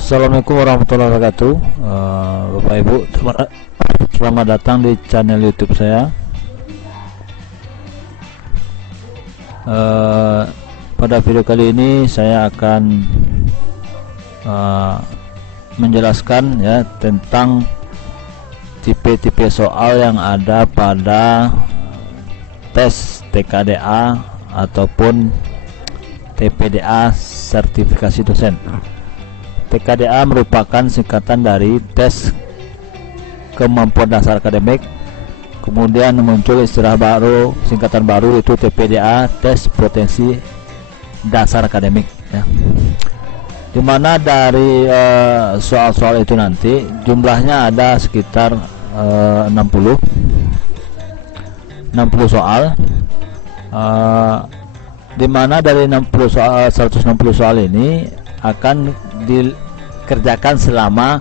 Assalamualaikum warahmatullahi wabarakatuh. Bapak Ibu, selamat datang di channel YouTube saya. Pada video kali ini saya akan menjelaskan ya tentang tipe-tipe soal yang ada pada tes TKDA ataupun TPDA sertifikasi dosen. TKDA merupakan singkatan dari tes kemampuan dasar akademik, kemudian muncul istilah baru, singkatan baru, itu TPDA, tes potensi dasar akademik ya. Dimana dari soal-soal itu nanti jumlahnya ada sekitar 60 soal, dimana dari 160 soal ini akan dikerjakan selama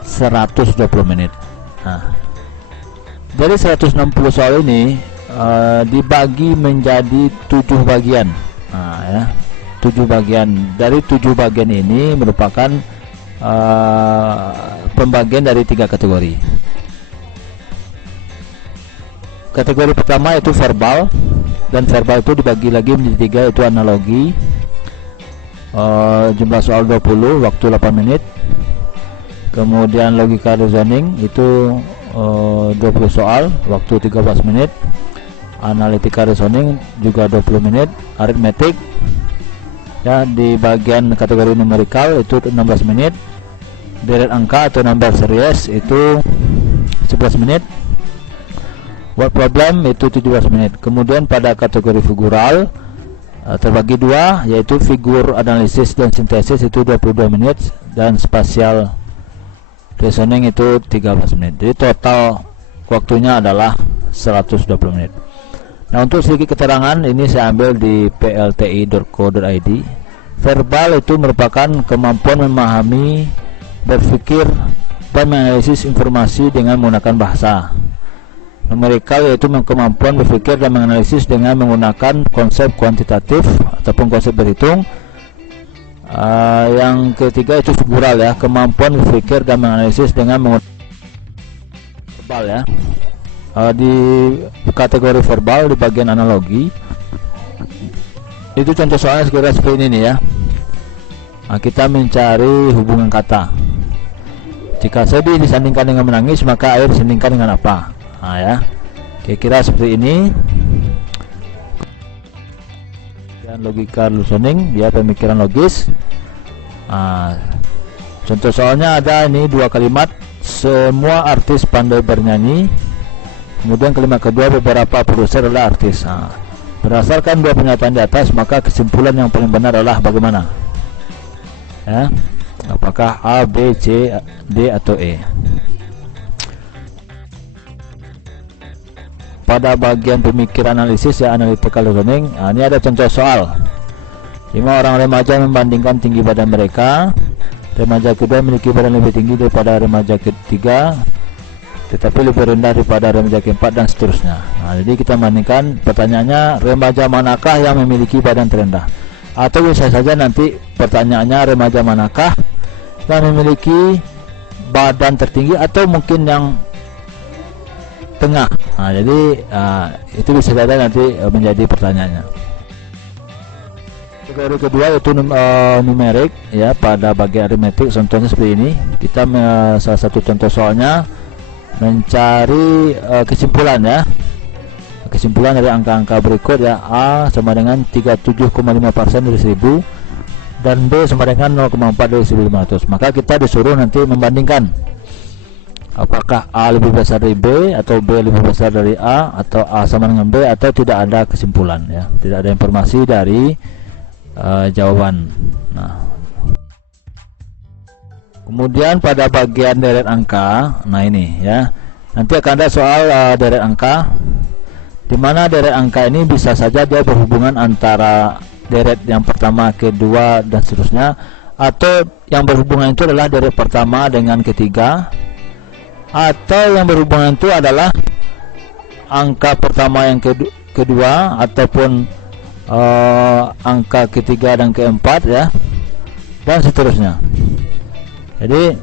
120 menit. Nah, dari 160 soal ini dibagi menjadi 7 bagian. Nah, ya, 7 bagian. Dari 7 bagian ini merupakan pembagian dari 3 kategori. Kategori pertama itu verbal, dan verbal itu dibagi lagi menjadi 3, itu analogi. Jumlah soal 20, waktu 8 menit. Kemudian logika reasoning itu 20 soal, waktu 13 menit. Analitika reasoning juga 20 menit. Aritmetik ya, di bagian kategori numerikal itu 16 menit. Deret angka atau number series itu 11 menit. Word problem itu 17 menit. Kemudian pada kategori figural terbagi 2, yaitu figur analisis dan sintesis itu 22 menit, dan spasial reasoning itu 13 menit. Jadi total waktunya adalah 120 menit. Nah, untuk sedikit keterangan ini saya ambil di plti.co.id. Verbal itu merupakan kemampuan memahami, berpikir, dan menganalisis informasi dengan menggunakan bahasa. Numerikal yaitu kemampuan berpikir dan menganalisis dengan menggunakan konsep kuantitatif ataupun konsep berhitung. Yang ketiga itu figural ya, kemampuan berpikir dan menganalisis dengan menggunakan verbal ya. Di kategori verbal di bagian analogi itu contoh soalnya sekira seperti ini nih ya. Nah, kita mencari hubungan kata. Jika sedih disandingkan dengan menangis, maka air disandingkan dengan apa? Nah, ya, kira-kira seperti ini. Dan logika reasoning, dia pemikiran logis. Nah, contoh soalnya ada ini 2 kalimat, semua artis pandai bernyanyi. Kemudian kalimat kedua, beberapa produser adalah artis. Nah, berdasarkan 2 pernyataan di atas, maka kesimpulan yang paling benar adalah bagaimana? Ya, apakah A, B, C, D atau E? Pada bagian pemikiran analisis ya, analytical reasoning. Nah, ini ada contoh soal. 5 orang remaja membandingkan tinggi badan mereka. Remaja kedua memiliki badan lebih tinggi daripada remaja ketiga, tetapi lebih rendah daripada remaja keempat, dan seterusnya. Nah, jadi kita bandingkan, pertanyaannya remaja manakah yang memiliki badan terendah, atau bisa saja nanti pertanyaannya remaja manakah yang memiliki badan tertinggi, atau mungkin yang tengah. Nah, jadi itu bisa saja nanti menjadi pertanyaannya. Kategori kedua itu numerik ya, pada bagian aritmetik. Contohnya seperti ini. Kita salah satu contoh soalnya mencari kesimpulan ya. Kesimpulan dari angka-angka berikut ya. A sama dengan 37,5% dari 1000, dan B sama dengan 0,4 dari 1500. Maka kita disuruh nanti membandingkan apakah A lebih besar dari B, atau B lebih besar dari A, atau A sama dengan B, atau tidak ada kesimpulan ya, tidak ada informasi dari jawaban. Nah, kemudian pada bagian deret angka, nah ini ya, nanti akan ada soal deret angka, dimana deret angka ini bisa saja dia berhubungan antara deret yang pertama, kedua, dan seterusnya, atau yang berhubungan itu adalah deret pertama dengan ketiga, atau yang berhubungan itu adalah angka pertama yang kedua, ataupun angka ketiga dan keempat ya, dan seterusnya. Jadi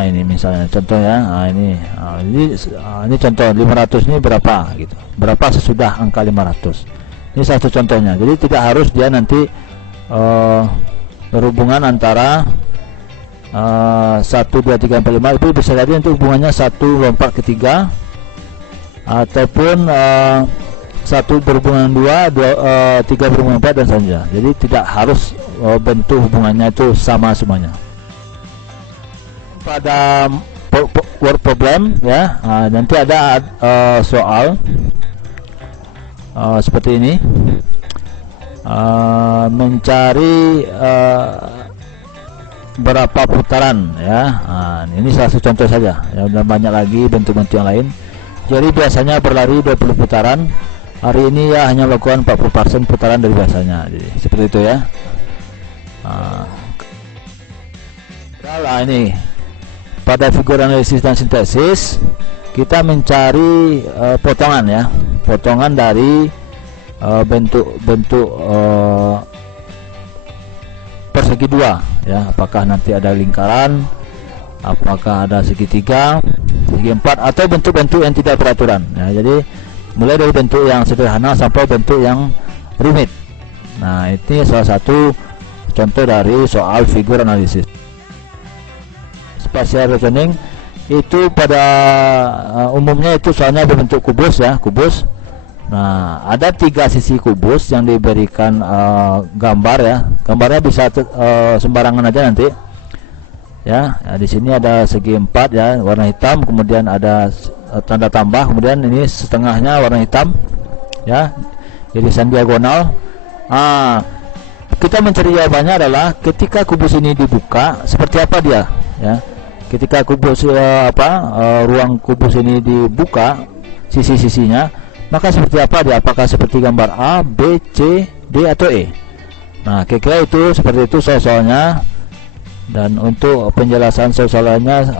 ini misalnya contoh ya, ini contoh 500 ini berapa gitu, berapa sesudah angka 500. Ini satu contohnya. Jadi tidak harus dia nanti berhubungan antara 1 2 3 4 5, itu bisa jadi nanti hubungannya 1 lompat ke 3, ataupun 1 berhubungan 2, 3 berhubungan 4 dan selanjutnya. Jadi tidak harus bentuk hubungannya itu sama semuanya. Pada word problem ya, nanti ada soal seperti ini, mencari berapa putaran ya. Ini salah satu contoh saja ya, dan banyak lagi bentuk-bentuk yang lain. Jadi biasanya berlari 20 putaran, hari ini ya hanya melakukan 40% putaran dari biasanya. Jadi seperti itu ya. Ini pada figur analisis dan sintesis kita mencari potongan ya, potongan dari bentuk-bentuk persegi dua ya, apakah nanti ada lingkaran, apakah ada segitiga, segi empat, atau bentuk-bentuk yang tidak beraturan ya. Jadi mulai dari bentuk yang sederhana sampai bentuk yang rumit. Nah, ini salah satu contoh dari soal figur analisis. Spatial reasoning itu pada umumnya itu soalnya berbentuk kubus ya, kubus. Nah, ada 3 sisi kubus yang diberikan gambar ya. Gambarnya bisa sembarangan aja nanti ya. Di sini ada segi 4 ya, warna hitam, kemudian ada tanda tambah, kemudian ini setengahnya warna hitam ya, irisan diagonal. Kita mencari jawabannya adalah ketika kubus ini dibuka seperti apa dia ya. Ketika kubus ruang kubus ini dibuka sisi-sisinya, maka seperti apa dia? Apakah seperti gambar A, B, C, D atau E? Nah, kira-kira itu seperti itu soal-soalnya. Dan untuk penjelasan soal-soalnya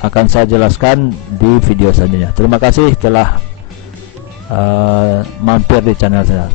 akan saya jelaskan di video selanjutnya. Terima kasih telah mampir di channel saya.